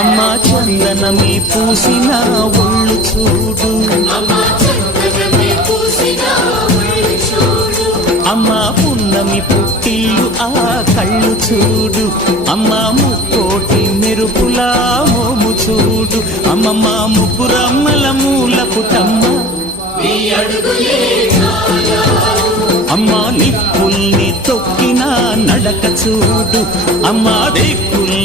అమ్మా చందనమే పూసిన ఒళ్ళు చూడు, అమ్మా పున్నమి పుట్టిల్లు ఆ కళ్ళు చూడు, అమ్మా ముక్కోటి మెరుపులా మోము చూడు, అమ్మమ్మ ముగ్గురమ్మల మూల పుటమ్మ అమ్మా నిప్పుల్ని తొక్కిన నడక చూడు, అమ్మా దిక్కుల్ని